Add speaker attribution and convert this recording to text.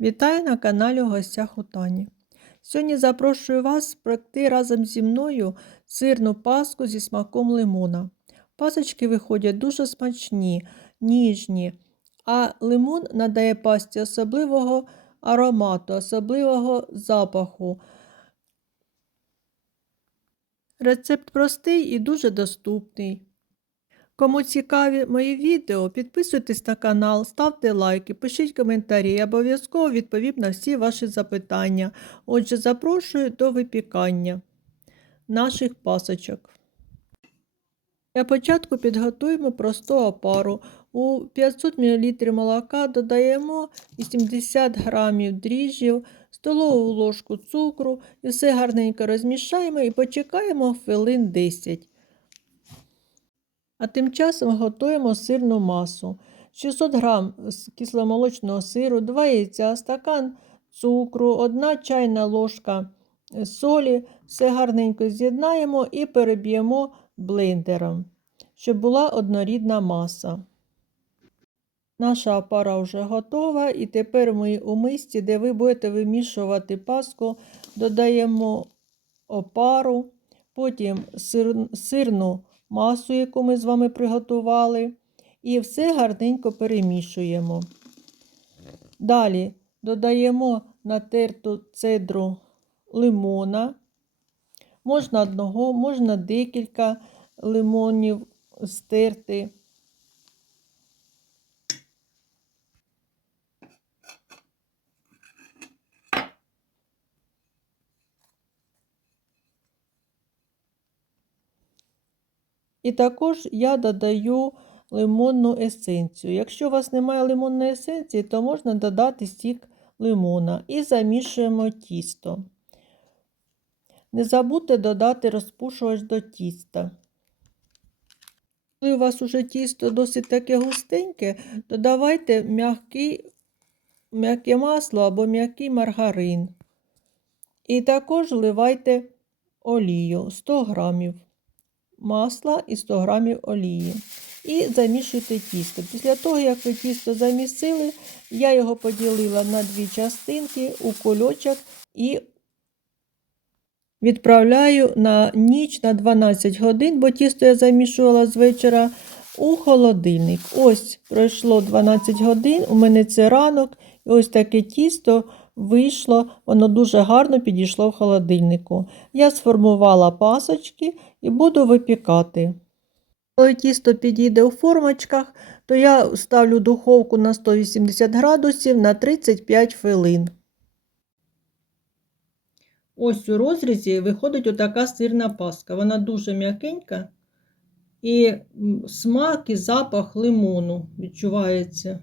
Speaker 1: Вітаю на каналі у гостях Тані. Сьогодні запрошую вас спекти разом зі мною сирну паску зі смаком лимона. Пасочки виходять дуже смачні, ніжні, а лимон надає пасті особливого аромату, особливого запаху. Рецепт простий і дуже доступний. Кому цікаві мої відео, підписуйтесь на канал, ставте лайки, пишіть коментарі, я обов'язково відповім на всі ваші запитання. Отже, запрошую до випікання наших пасочок. Для початку підготуємо просту опару. У 500 мл молока додаємо 80 г дріжджів, столову ложку цукру і все гарненько розмішаємо і почекаємо хвилин 10. А тим часом готуємо сирну масу. 600 г кисломолочного сиру, 2 яйця, стакан цукру, 1 чайна ложка солі. Все гарненько з'єднаємо і переб'ємо блендером, щоб була однорідна маса. Наша опара вже готова, і тепер ми у мисці, де ви будете вимішувати паску, додаємо опару, потім сир, сирну масу, яку ми з вами приготували, і все гарненько перемішуємо. Далі додаємо натерту цедру лимона. Можна одного, можна декілька лимонів стерти. І також я додаю лимонну есенцію. Якщо у вас немає лимонної есенції, то можна додати сік лимона і замішуємо тісто. Не забудьте додати розпушувач до тіста. Коли у вас уже тісто досить таке густеньке, додавайте м'яке масло або м'який маргарин. І також вливайте олію 100 грамів масла і 100 грамів олії. І замішуйте тісто. Після того, як ви тісто замісили, я його поділила на дві частинки у кульочок і відправляю на ніч на 12 годин, бо тісто я замішувала з вечора у холодильник. Ось пройшло 12 годин, у мене це ранок, і ось таке тісто вийшло, воно дуже гарно підійшло в холодильнику. Я сформувала пасочки і буду випікати. Коли тісто підійде у формочках, то я ставлю духовку на 180 градусів на 35 хвилин. Ось у розрізі виходить отака сирна паска. Вона дуже м'якенька і смак і запах лимону відчувається.